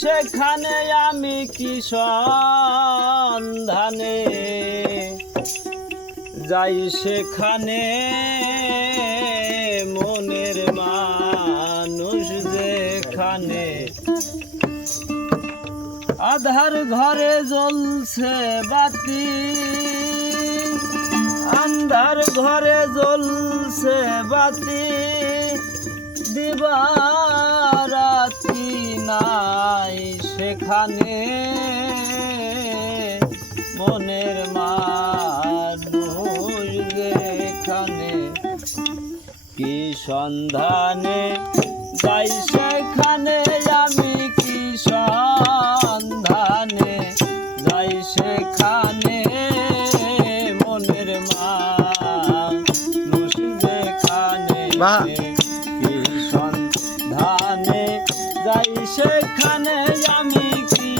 সেখানে আমি কি সন্ধানে? যাই সেখানে মনের মানুষ যেখানে। আধার ঘরে জ্বলছে বাতি, আন্ধার ঘরে জ্বলছে বাতি। দিবারাতি নাই সেখানে। মনের মানুষ যেখানে, কি সন্ধানে যাই সেখানে? আমি কি সন্ধানে যাই সেখানে? মনের মানুষ যেখানে। সন্ধানে যাই সেখানে আমি কি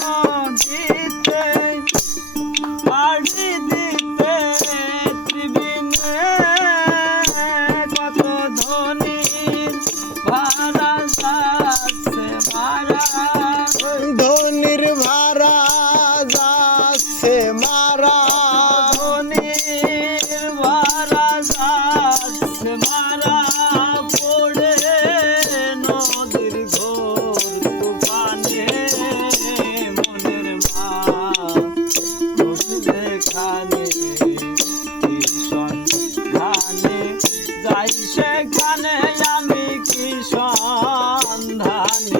নদীতে পাড়ি দিতে ত্রিবিনে কত ধনী ভাড়া যাচ্ছে ভাড়া। ধনির ভাড়া যাচ্ছে মারা। সন্ধানে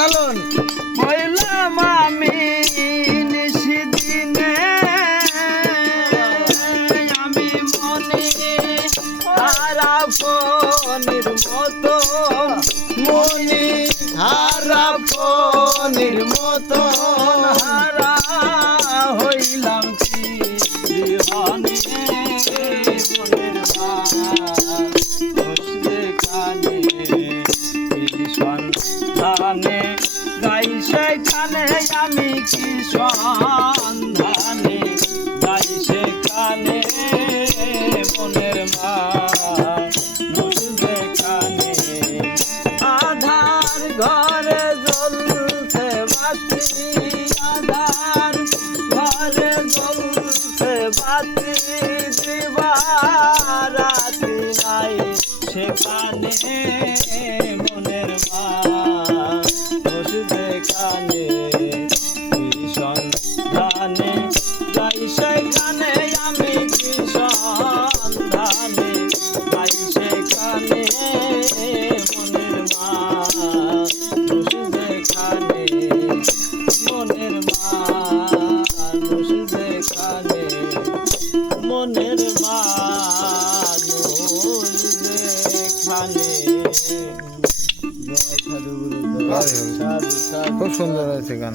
লালন। হইলাম আমি নিশিদিনে, আমি মনে হারা ফোনের মতো, মনে হারা ফোনের মতো হইলাম কি আধার ঘরে জ্বলছে বাতি দিবারাতি সেখানে মনের মানুষ যেখানে খুব সুন্দর হয়েছে গান।